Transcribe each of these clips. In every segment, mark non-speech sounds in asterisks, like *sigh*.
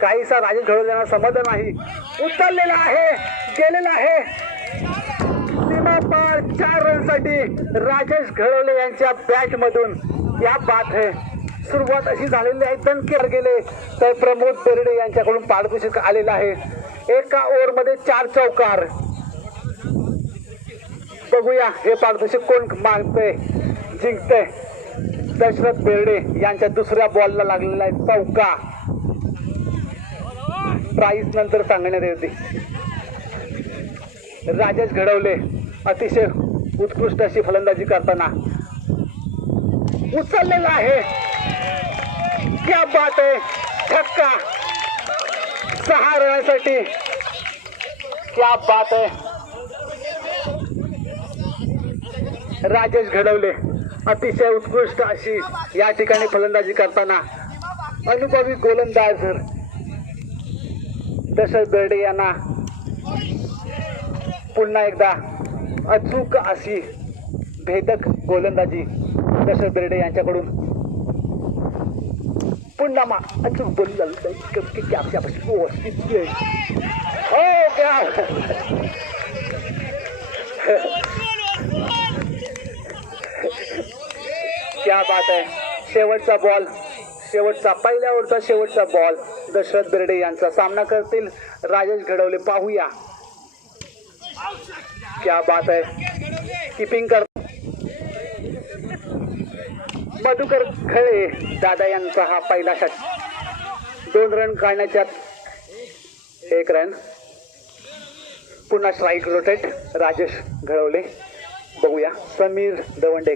काहीसा राजेश ठरवलेला समाधान नाही. उचललेला आहे गेलेला आहे. सीमापार चार रनसाठी राजेश घडवले यांच्या बॅट मधून. या बात आहे सुरुवात अशी झालेली आहे दणकेर गेले. तर प्रमोद बेर्डे यांच्याकडून पारितोषिक आलेलं आहे. एका ओव्हरमध्ये चार चौकार. बघूया हे पारितोषिक कोण मागतंय जिंकतय. दशरथ बेर्डे यांच्या दुसऱ्या बॉलला लागलेला आहे चौका. प्राईज नंतर सांगण्यात येते. राजेश घडवले अतिशय उत्कृष्ट अशी फलंदाजी करताना. उचललेला आहे. क्या बात आहे. छक्का सहा रनासाठी. क्या बात आहे. राजेश घडवले. अतिशय उत्कृष्ट अशी या ठिकाणी फलंदाजी करताना. अनुभवी गोलंदाज. दशरथ बेर्डे यांना पुन्हा एकदा अचूक अशी भेदक गोलंदाजी दशरथ बेर्डे यांच्याकडून. पुन्हा मा अचूक गोलंदाजी हो क्या क्या *laughs* बात आहे. शेवटचा बॉल शेवटचा पहिल्या ओव्हरचा शेवटचा बॉल दशरथ बेर्डे यांचा सामना करतील. राजेश घडवले पाहूया. क्या बात आहे. किपिंग कर मधुकर खळे दादा यांचा हा पहिला षट दोन रन काढण्याच्या एक रन पुन्हा स्ट्राईक रोटेट राजेश घडवले. बघूया. Sameer Dawande.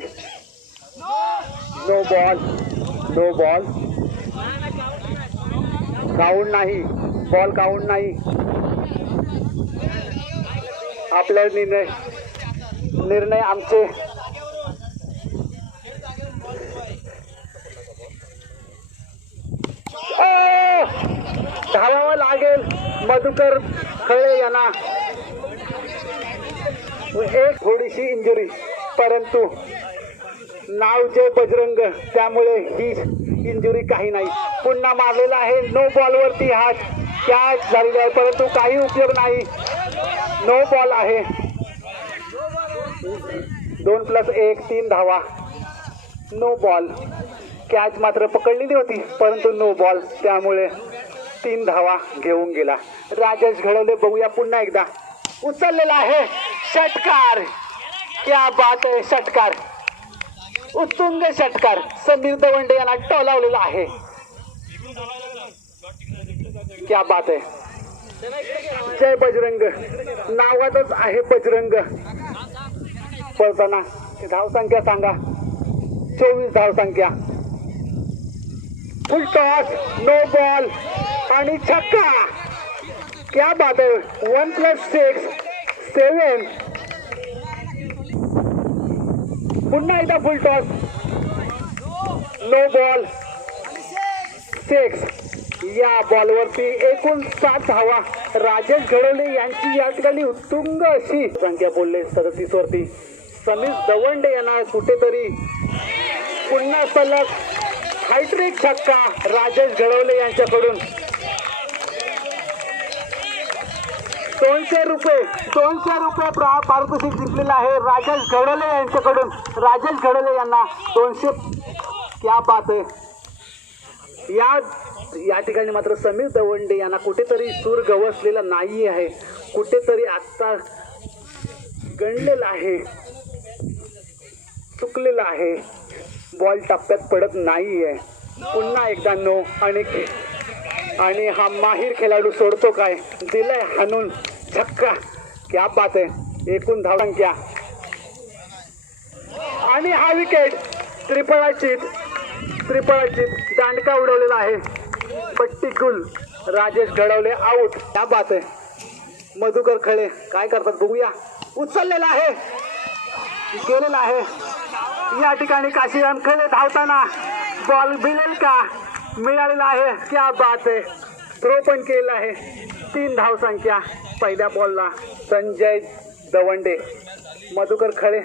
No ball no ball count नाही? बॉल काउंट नाही? आपला निर्णय निर्णय आमचे. धावावं लागेल मधुकर खळे यांना. एक थोडीशी इंजुरी परंतु नावचे बजरंग त्यामुळे ही इंजुरी काही नाही. पुन्हा मारलेला आहे. नो बॉलवरती हा कॅच झालेला आहे. परंतु काही उपयोग नाही. नो बॉल आहे. दोन प्लस एक तीन धावा. नो बॉल कॅच मात्र पकडलेली होती. परंतु नो बॉल त्यामुळे तीन धावा घेऊन गेला. राजेश घडवले. बघूया पुन्हा एकदा. उचललेला आहे. षटकार. क्या बात आहे षटकार. उत्तुंग षटकार. समीर दवंडे यांना टोलावलेला आहे. क्या बात आहे जय बजरंग। नावातच आहे बजरंग। पळताना धावसंख्या सांगा। चोवीस धावसंख्या फुल टॉस नो बॉल आणि छक्का। क्या बात आहे वन प्लस सिक्स सेवन पुन्हा एकदा full toss no ball six या बॉलवरती एकूण सात धावा. राजेश घडवले यांची या ठिकाणी उत्तुंग अशी. संख्या बोलले सदतीस वरती. समीर दवंडे यांना कुठेतरी पुन्हा सलग हायट्रिक छक्का राजेश घडवले यांच्याकडून. दोनशे रुपये दोनशे रुपये पारितोषिक जिंकलेलं आहे राजेश घडवले यांच्याकडून. राजेश घडवले यांना दोनशे क्या बात आहे. या या ठिकाणी मात्र समीर दवंडे यांना कुठेतरी सूर गवसलेला नाही आहे. कुठेतरी आत्ता गणलेला आहे. चुकलेला आहे. बॉल टप्प्यात पडत नाही आहे पुन्हा एकदा नो आणि आणि हा माहीर खेळाडू सोडतो काय? दिलाय हाणून. झक्का. क्या बात आहे. एकूण धावसंख्या आणि हा विकेट त्रिफळाचीत. त्रिफळाचीत दांडका उडवलेला आहे. पट्टीकुल राजेश घडवले आऊट त्या बात आहे मधुकर खळे काय करतात बघूया. उचललेला आहे. गेलेला आहे. या ठिकाणी काशीराम खळे धावताना बॉल मिळेल का? मिळालेला आहे. क्या बात आहे. थ्रो पण केलेला आहे. तीन धाव संख्या पहिल्या बॉलला संजय दवंडे. मधुकर खळे.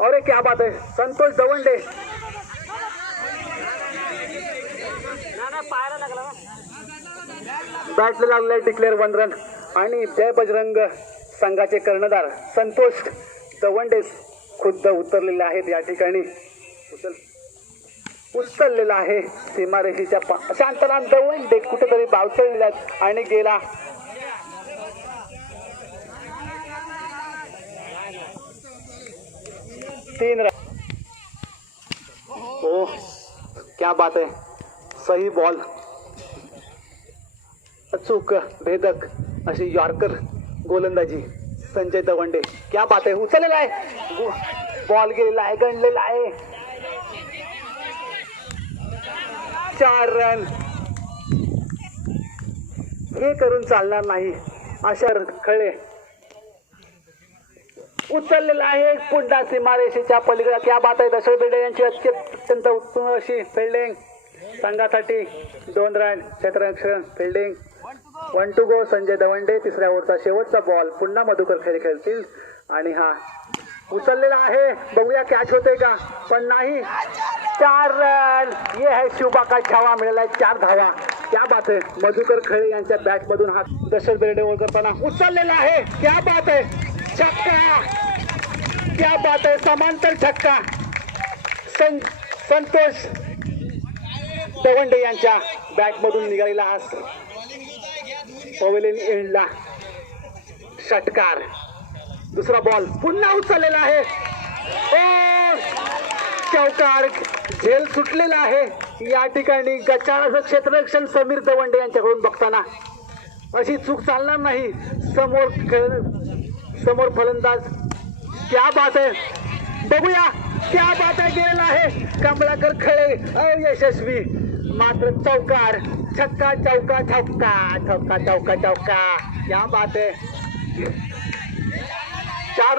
अरे क्या बात आहे. संतोष दवंडे. बॅटला लागलाय डिक्लेअर वन रन आणि जय बजरंग संघाचे कर्णधार संतोष दवंडे खुद्द उतरलेले आहेत या ठिकाणी. उचल. उचललेला आहे सीमारेषीच्या पा शांतराम दवंडे कुठेतरी बावचळलेले आहेत आणि गेला. तीन रन. ओ क्या बात है सही बॉल. अचूक भेदक अशी यॉर्कर गोलंदाजी. संजय दवंडे क्या बात आहे उचललेला आहे. बॉल गेलेला आहे गणलेला आहे. चार रन. हे करून चालणार नाही अशा खळे. उचललेला आहे पुन्हा सीमारेषेच्या पलीकडे. क्या बात आहे दशरथ बेडे यांची अत्यंत उत्तम अशी फिल्डिंग संघासाठी दोन रन क्षेत्ररक्षण fielding one two go Sanjay Dawande तिसऱ्या ओव्हरचा शेवटचा बॉल पुन्हा मधुकर खेळ खेळतील. आणि हा उचललेला आहे. बघूया कॅच होते का? पण नाही. चार रन. ये है शिवबा का छावा मिळाला चार धावा. क्या बात आहे मधुकर खळे यांच्या बॅट मधून हा दशरथ बेर्डे करताना उचललेला आहे. क्या बात आहे छक्का. क्या बात आहे समांतर छक्का. सं संतोष तवंडे यांच्या बॅटमधून निघालेला हा पवेलियन एंडला षटकार. दुसरा बॉल पुन्हा उचललेला आहे. ओ! चौकार झेल सुटलेला आहे. या ठिकाणी गचाळाचं क्षेत्ररक्षण समीर दवंडे यांच्याकडून बघताना. अशी चूक चालणार नाही. समोर खेळ समोर फलंदाज क्या बात आहे. बघूया क्या बात आहे. गेलेला आहे. कमलाकर खळे अयशस्वी. मात्र चौकार छक्का चौका छक्का छक्का चौका चौका. क्या बात. आहे चार.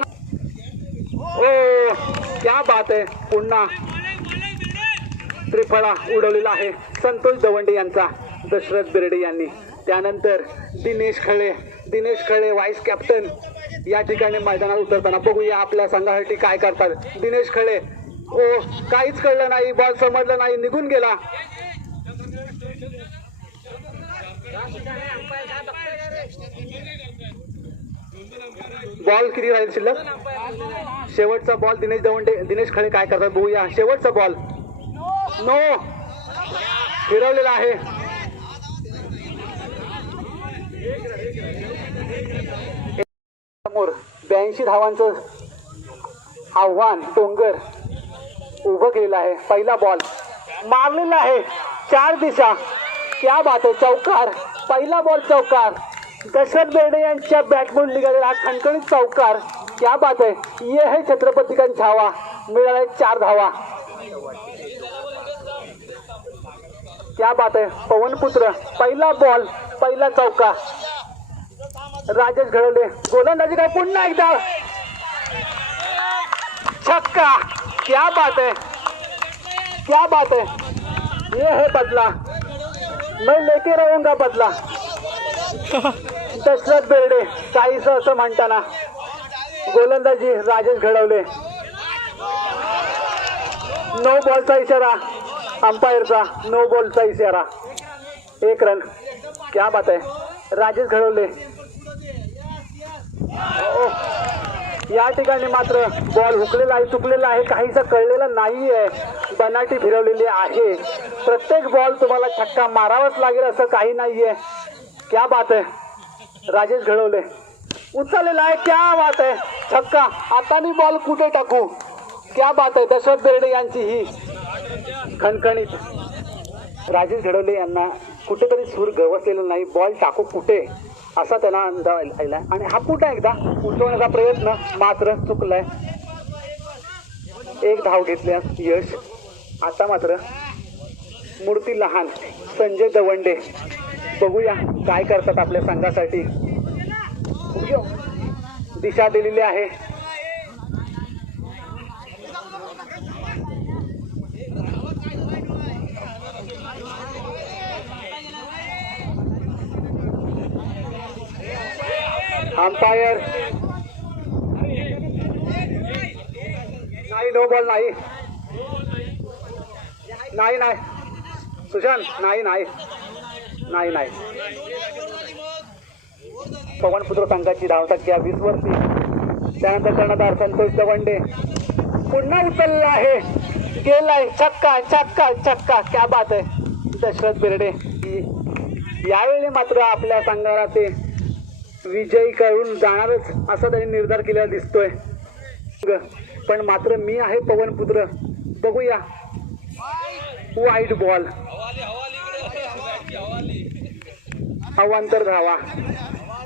ओ क्या बात. आहे पुन्हा त्रिफळा उडवलेला आहे. संतोष दवंडे यांचा दशरथ बिर्डे यांनी. त्यानंतर दिनेश खळे. दिनेश खळे व्हाईस कॅप्टन या ठिकाणी मैदानात उतरताना बघूया आपल्या संघासाठी काय करतात. दिनेश खळे. ओ काहीच कळलं नाही. बॉल समजलं नाही. निघून गेला. बॉल किती राहील शिल्लक? शेवटचा बॉल दिनेश दवंडे दिनेश खळे काय करतात बघूया. शेवटचा बॉल. नो. फिरवलेला आहे. समोर ब्याऐंशी धावांचं आव्हान डोंगर उभं केलेलं आहे. पहिला बॉल मारलेला आहे. चार दिशा. क्या बात आहे चौकार. पहिला बॉल चौकार. दशरथ बेर्डे यांच्या बॅटमधून निघालेला हा खणखणीत चौकार क्या बात आहे. ये है छत्रपती का छावा मिळाला चार धावा. क्या बात आहे. पवनपुत्र पहिला बॉल पहिला चौका. राजेश घडवले. गोलंदाजी काय पुन्हा एकदा. छक्का. क्या बात है क्या बात है ये है बदला. मैं लेके रहूंगा बदला. दशरथ बेर्डे चाळीस असं म्हणताना गोलंदाजी राजेश घडवले. नो बॉलचा इशारा अंपायरचा नो बॉलचा इशारा. एक रन क्या बात आहे. राजेश घडवले. ओ, या ठिकाणी मात्र बॉल हुकलेला आहे चुकलेला आहे काहीसा कळलेलं नाही आहे बनाटी फिरवलेली आहे. प्रत्येक बॉल तुम्हाला छक्का मारावाच लागेल असं काही नाही आहे क्या बात आहे राजेश घडवले. उचललेला आहे. क्या बात आहे छक्का. आता मी बॉल कुठे टाकू? क्या बात आहे दशरथ बेर्डे यांची ही खणखणीत. राजेश घडवले यांना कुठेतरी सूर गवसलेला नाही. बॉल टाकू कुठे? असा त्यांना अंदाज आला. आणि हा कुठं एकदा उठवण्याचा प्रयत्न मात्र चुकलाय. एक धाव घेतल्या यश. आता मात्र मूर्ती लहान संजय दवंडे. बघूया काय करतात आपल्या संघासाठी. दिशा दिलेली आहे. अंपायर नाही नो बॉल नाही. नाही नाही. सुशांत नाही नाही. नाही नाही. पवनपुत्र संघाची धावसंख्या वीस वरती. त्यानंतर कर्णधार संतोष दवंडे. पुन्हा उचलला आहे. गेलाय. छक्का चक्का चक्का क्या बात आहे. दशरथ बिर्डे. यावेळी मात्र आपल्या संघाला ते विजयी करून जाणारच असा त्यांनी निर्धार केलेला दिसतोय. पण मात्र मी आहे पवनपुत्र. बघूया. वाईट बॉल अवांतर धावा.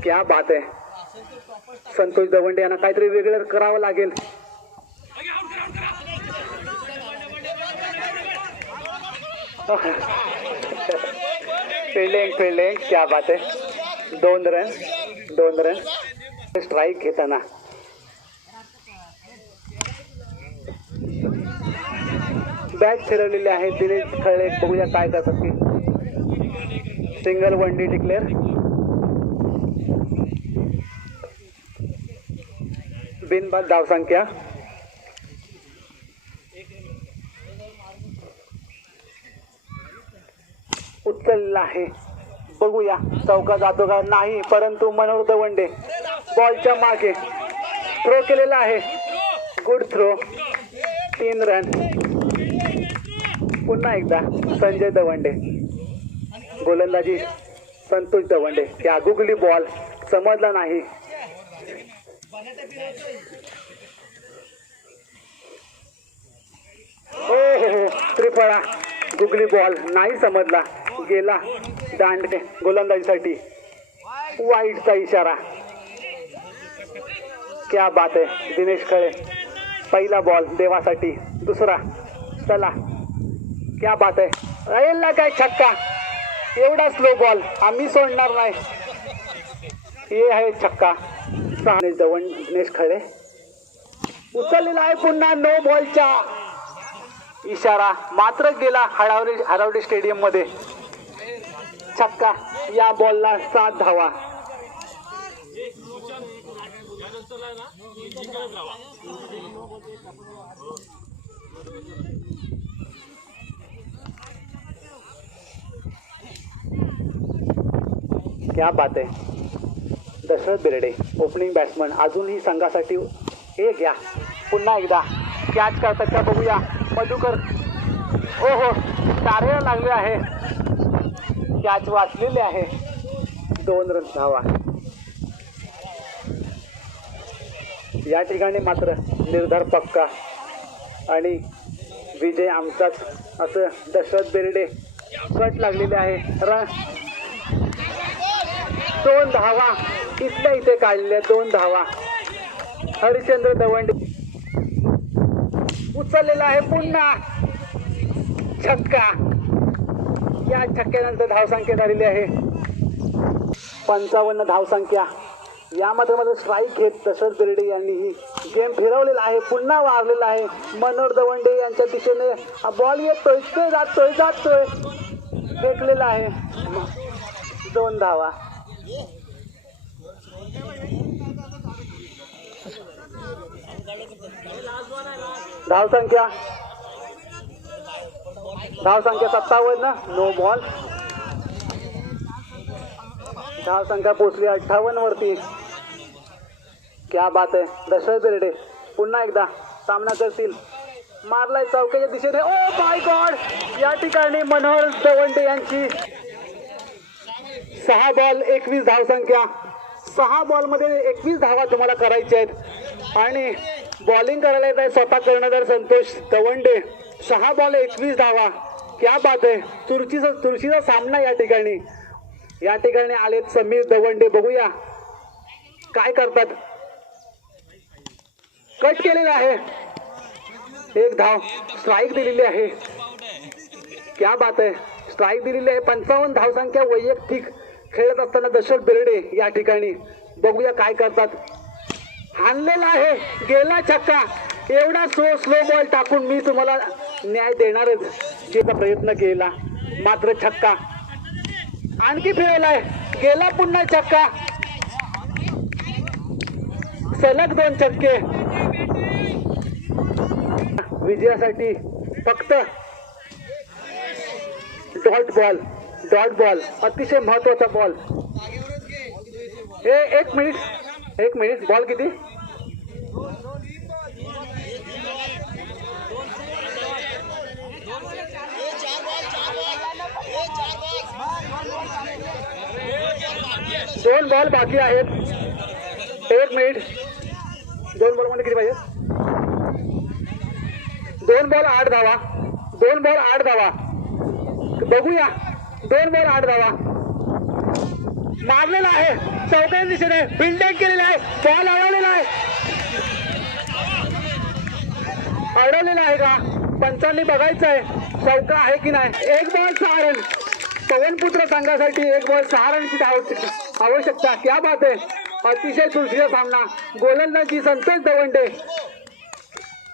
क्या बात आहे. संतोष दवंडे यांना काहीतरी वेगळं करावं लागेल. फिल्डिंग फिल्डिंग क्या बात आहे. दोन रन दोन रन स्ट्राईक घेताना. बॅट फिरवलेली आहे दिनेश खळे. बघूया काय करतात की सिंगल वन डी डिक्लेअर बिनबाद धावसंख्या उचलला आहे. बघूया चौका जातो का? नाही परंतु मनोहर दवंडे बॉलच्या मागे. थ्रो केलेला आहे. गुड थ्रो तीन रन पुन्हा एकदा संजय दवंडे गोलंदाजी संतोष दवंडे त्या गुगली बॉल समजला नाही. हो हो हो. त्रिफळा गुगली बॉल नाही समजला. गेला दांडे गोलंदाजीसाठी. वाईटचा इशारा. क्या बात आहे. दिनेश खळे पहिला बॉल देवासाठी. दुसरा चला. क्या बात आहे. राहील काय छक्का? एवढा स्लो बॉल आम्ही सोडणार नाही. हे आहे छक्का. जवळ दिनेश खळे. उचललेला आहे पुन्हा नो बॉलचा इशारा. मात्र गेला हरावडे हरावडे स्टेडियममध्ये. छक्का. या बॉलला सात धावा. क्या बात आहे दशरथ बिर्डे ओपनिंग बॅट्समन अजूनही संघासाठी हे घ्या. पुन्हा एकदा. कॅच करतात का बघूया. मधुकर. हो हो. तारेला लागले आहे. कॅच वाचलेले आहे. दोन रन धावा. या ठिकाणी मात्र निर्धार पक्का. आणि विजय आमचाच. असं दशरथ बिर्डे कट लागलेले आहे. रन दोन धावा. इथल्या इथे काढल्या दोन धावा. हरिश्चंद्र दवंडे. उचललेला आहे पुन्हा. छक्का. या छक्क्यानंतर धावसंख्या झालेली आहे. पंचावन्न धावसंख्या. यामध्ये मध्ये स्ट्राईक घेत दशरथ बिर्डे यांनी ही गेम फिरवलेला आहे. पुन्हा वारलेला आहे मनोहर दवंडे यांच्या दिशेने. बॉल येतोय ते जातोय जातोय. फेकलेला आहे. दोन धावा. धाव संख्या. धाव संख्या सत्तावन्न नो बॉल धाव संख्या पोचली अठ्ठावन्न वरती. क्या बात आहे. दशरथ बेर्डे पुन्हा एकदा सामना करतील. मारलाय चौक्याच्या दिशेने. ओ माय गॉड या ठिकाणी मनोहर दवंडे यांची सहा बॉल एकवीस धावसंख्या सहा बॉलमध्ये एकवीस धावा तुम्हाला करायच्या आहेत. आणि बॉलिंग करायला येत आहे स्वतः कर्णधार संतोष तवंडे सहा बॉल एकवीस धावा. क्या बात आहे. तुर्चीचा तुळशीचा सामना या ठिकाणी. या ठिकाणी आलेत समीर दवंडे. बघूया. काय करतात? कट केलेला आहे. एक धाव. स्ट्राईक दिलेली आहे. क्या बात आहे. स्ट्राईक दिलेली आहे. पंचावन्न धावसंख्या वैयक्तिक. खेळत असताना दशरथ बेर्डे या ठिकाणी. बघूया काय करतात. हाणलेला आहे. गेला छक्का. एवढा स्लो स्लो बॉल टाकून मी तुम्हाला न्याय देणारच. तिचा प्रयत्न केला. मात्र छक्का. आणखी फिरवलाय गेला पुन्हा छक्का. सलग दोन छक्के. विजयासाठी फक्त डॉट बॉल डॉट बॉल अतिशय महत्वाचा बॉल हे एक मिनिट एक मिनिट बॉल किती? दोन बॉल बाकी आहेत. एक मिनिट दोन बॉल मध्ये किती पाहिजे? दोन बॉल आठ धावा. दोन बॉल आठ धावा. बघूया. दोन बॉल आठ धावा. मारलेला आहे. चौथ्या दिशेने बिल्डिंग केलेला आहे. बॉल अडवलेला आहे. अडवलेला आहे का? पंचांनी बघायचं आहे. चौका आहे की नाही? एक बॉल सहा रन पवनपुत्र संघासाठी एक बॉल सहा रनची आवश्यकता आवश्यकता क्या बात आहे. अतिशय सुरक्षित सामना. गोलंदाजी Santosh Dawande.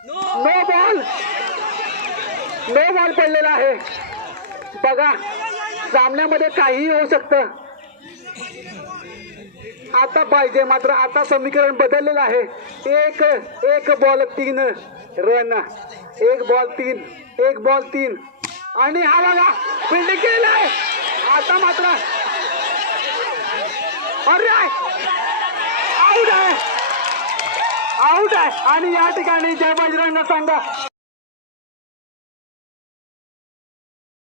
No ball no ball पडलेला आहे. बघा. सामन्यामध्ये काहीही होऊ शकतं. आता पाहिजे मात्र आता समीकरण बदललेलं आहे. एक एक बॉल तीन रन एक बॉल तीन एक बॉल तीन. आणि हा बघा फिल्डिंग केलेला आहे. आता मात्र. अरे आऊट आहे. आऊट आहे. आणि या ठिकाणी जय बजरंग सांगा.